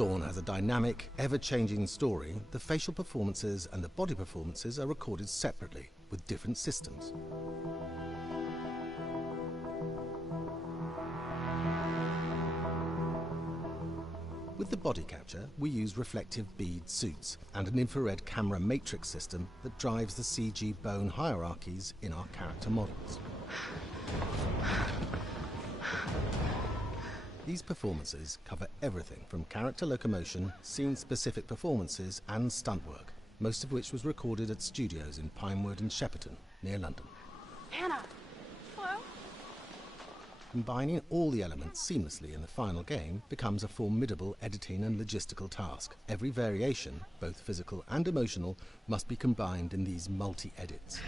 Dawn has a dynamic, ever-changing story, the facial performances and the body performances are recorded separately, with different systems. With the body capture, we use reflective bead suits and an infrared camera matrix system that drives the CG bone hierarchies in our character models. These performances cover everything from character locomotion, scene-specific performances and stunt work, most of which was recorded at studios in Pinewood and Shepperton, near London. Anna! Hello? Combining all the elements seamlessly in the final game becomes a formidable editing and logistical task. Every variation, both physical and emotional, must be combined in these multi-edits.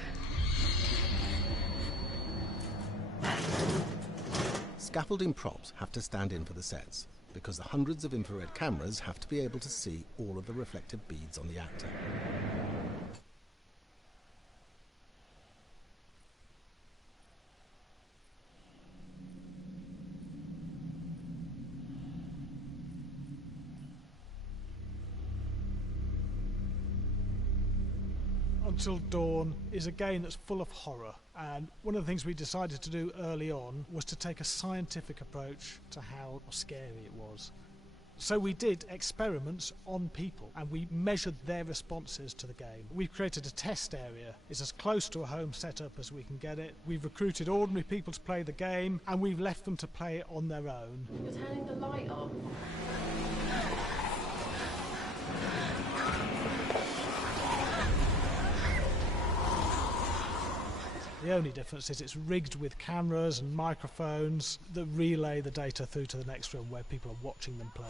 Scaffolding props have to stand in for the sets, because the hundreds of infrared cameras have to be able to see all of the reflective beads on the actor. Until Dawn is a game that's full of horror, and one of the things we decided to do early on was to take a scientific approach to how scary it was. So we did experiments on people and we measured their responses to the game. We've created a test area. It's as close to a home setup as we can get it. We've recruited ordinary people to play the game and we've left them to play it on their own. You're turning the light off. The only difference is it's rigged with cameras and microphones that relay the data through to the next room where people are watching them play.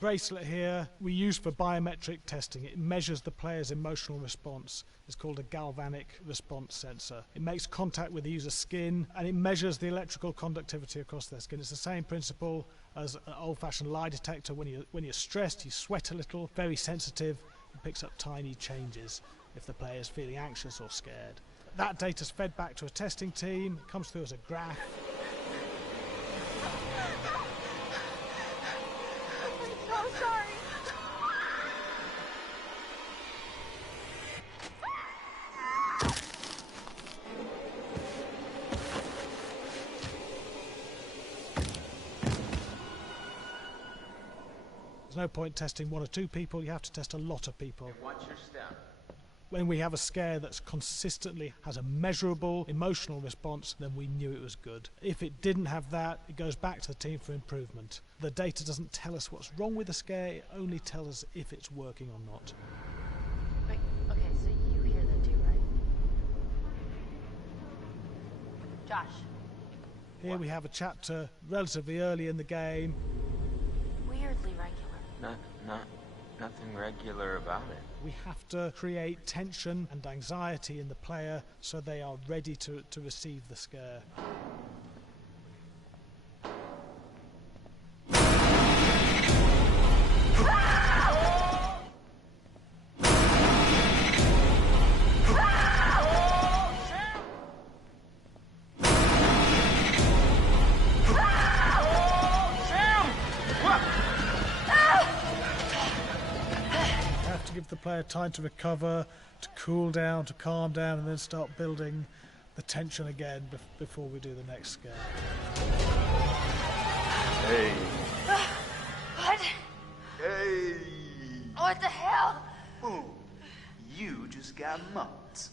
Bracelet here we use for biometric testing. It measures the player's emotional response. It's called a galvanic response sensor. It makes contact with the user's skin and it measures the electrical conductivity across their skin. It's the same principle as an old-fashioned lie detector. When you're stressed, you sweat a little, very sensitive. It picks up tiny changes if the player is feeling anxious or scared. That data's fed back to a testing team, it comes through as a graph. I'm so sorry. There's no point testing one or two people, you have to test a lot of people. What's your step? When we have a scare that's consistently has a measurable emotional response, then we knew it was good. If it didn't have that, it goes back to the team for improvement. The data doesn't tell us what's wrong with the scare, it only tells us if it's working or not. Wait, okay, so you hear that too, right? Josh. Here we have a chapter relatively early in the game. Weirdly regular. Nothing regular about it. We have to create tension and anxiety in the player so they are ready to receive the scare. The player time to recover, to cool down, to calm down, and then start building the tension again before we do the next scare. Hey. What? Hey. What the hell? Ooh, you just got mugged.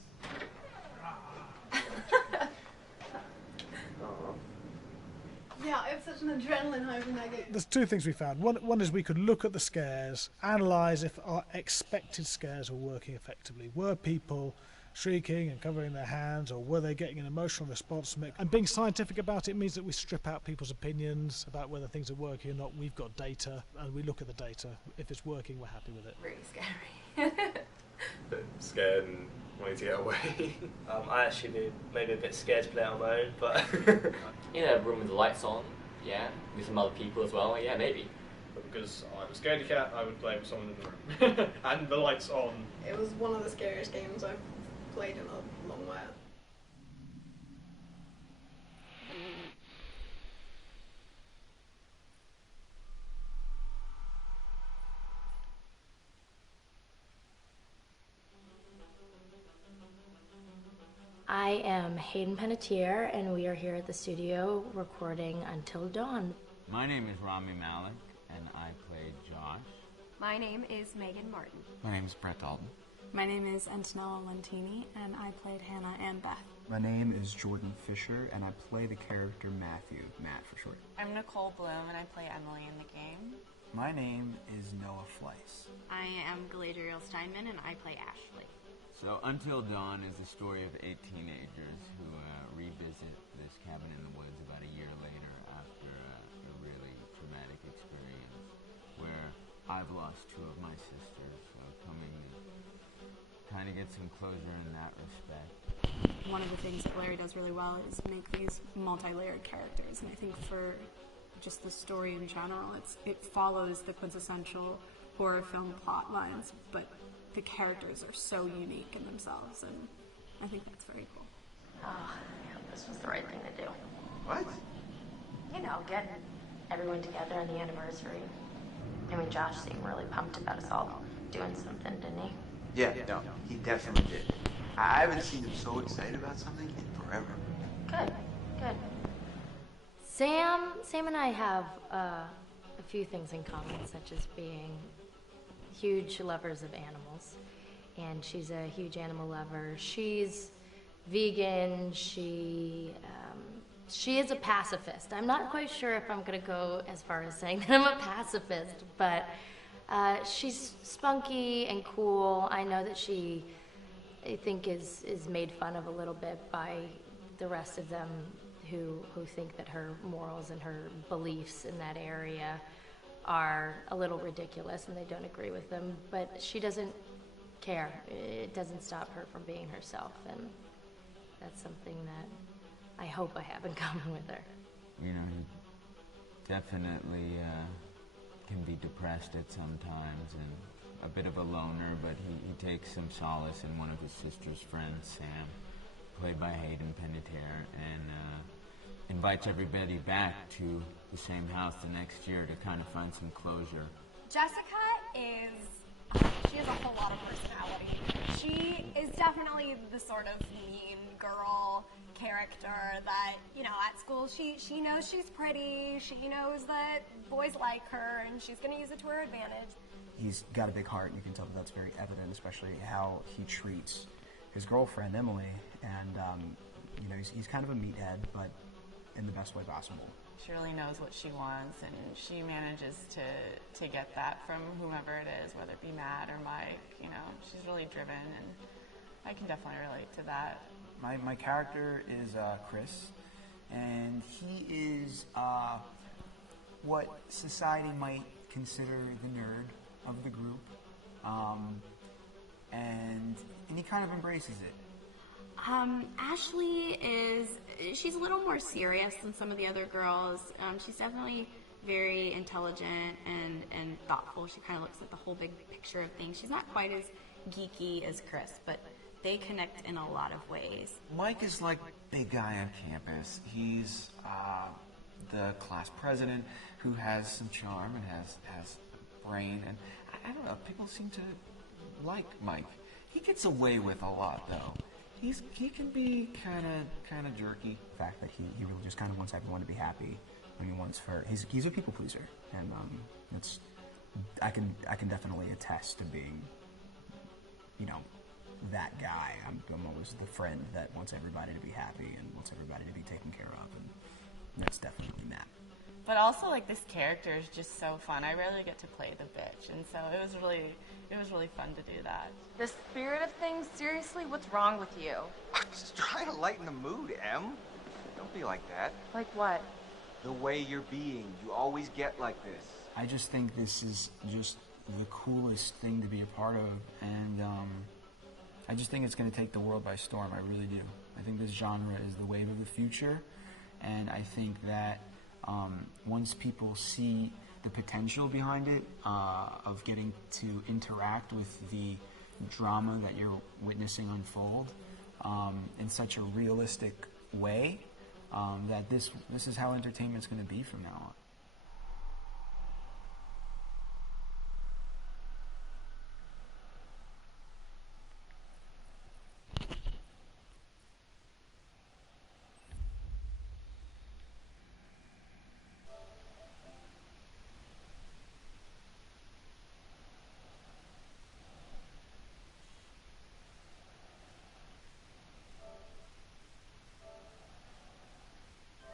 Yeah, I have such an adrenaline high from that game. There's two things we found. One is we could look at the scares, analyse if our expected scares were working effectively. Were people shrieking and covering their hands, or were they getting an emotional response from it? And being scientific about it means that we strip out people's opinions about whether things are working or not. We've got data, and we look at the data. If it's working, we're happy with it. Really scary. Bit scared and wanting to get away. I actually be maybe a bit scared to play it on my own, but in a room with the lights on, yeah, with some other people as well, yeah, maybe. But because I'm a scaredy cat, I would play with someone in the room. And the lights on. It was one of the scariest games I've played in a long while. I am Hayden Panettiere, and we are here at the studio recording Until Dawn. My name is Rami Malek, and I play Josh. My name is Megan Martin. My name is Brett Dalton. My name is Antonella Lentini, and I played Hannah and Beth. My name is Jordan Fisher, and I play the character Matthew, Matt for short. I'm Nicole Bloom, and I play Emily in the game. My name is Noah Fleiss. I am Galadriel Steinman, and I play Ashley. So, Until Dawn is the story of 8 teenagers who revisit this cabin in the woods about a year later after a really traumatic experience where I've lost 2 of my sisters, so coming to kind of get some closure in that respect. One of the things that Larry does really well is make these multi-layered characters, and I think for just the story in general, it follows the quintessential horror film plot lines, but the characters are so unique in themselves, and I think that's very cool. Oh, yeah, this was the right thing to do. What? You know, getting everyone together on the anniversary. I mean, Josh seemed really pumped about us all doing something, didn't he? Yeah, no, he definitely did. I haven't seen him so excited about something in forever. Good, good. Sam and I have a few things in common, such as being huge lovers of animals, and she's a huge animal lover. She's vegan. She is a pacifist. I'm not quite sure if I'm going to go as far as saying that I'm a pacifist, but she's spunky and cool. I know that she, I think, is made fun of a little bit by the rest of them who think that her morals and her beliefs in that area are a little ridiculous and they don't agree with them, but she doesn't care. It doesn't stop her from being herself, and that's something that I hope I have in common with her. You know, he definitely can be depressed at some times and a bit of a loner, but he takes some solace in one of his sister's friends, Sam, played by Hayden Panettiere, and invites everybody back to the same house the next year to kind of find some closure. Jessica she has a whole lot of personality. She is definitely the sort of mean girl character that, you know, at school she knows she's pretty, she knows that boys like her, and she's going to use it to her advantage. He's got a big heart, and you can tell that that's very evident, especially how he treats his girlfriend, Emily, and, you know, he's kind of a meathead, but in the best way possible. She really knows what she wants, and she manages to get that from whomever it is, whether it be Matt or Mike. You know, she's really driven, and I can definitely relate to that. My character is Chris, and he is what society might consider the nerd of the group, and he kind of embraces it. Ashley she's a little more serious than some of the other girls. She's definitely very intelligent and thoughtful. She kind of looks at the whole big picture of things. She's not quite as geeky as Chris, but they connect in a lot of ways. Mike is like big guy on campus. He's the class president who has some charm and has brain, and I don't know, people seem to like Mike. He gets away with a lot, though. He can be kind of jerky. The fact that he really just kind of wants everyone to be happy when he wants her. He's a people pleaser, and I can definitely attest to being, you know, that guy. I'm always the friend that wants everybody to be happy and wants everybody to be taken care of, and that's definitely Matt. But also, like, this character is just so fun. I rarely get to play the bitch, and so it was really fun to do that. The spirit of things, seriously, what's wrong with you? I'm just trying to lighten the mood, Em. Don't be like that. Like what? The way you're being. You always get like this. I just think this is just the coolest thing to be a part of, and I just think it's going to take the world by storm. I really do. I think this genre is the wave of the future, and I think that once people see the potential behind it, of getting to interact with the drama that you're witnessing unfold in such a realistic way, that this is how entertainment's going to be from now on.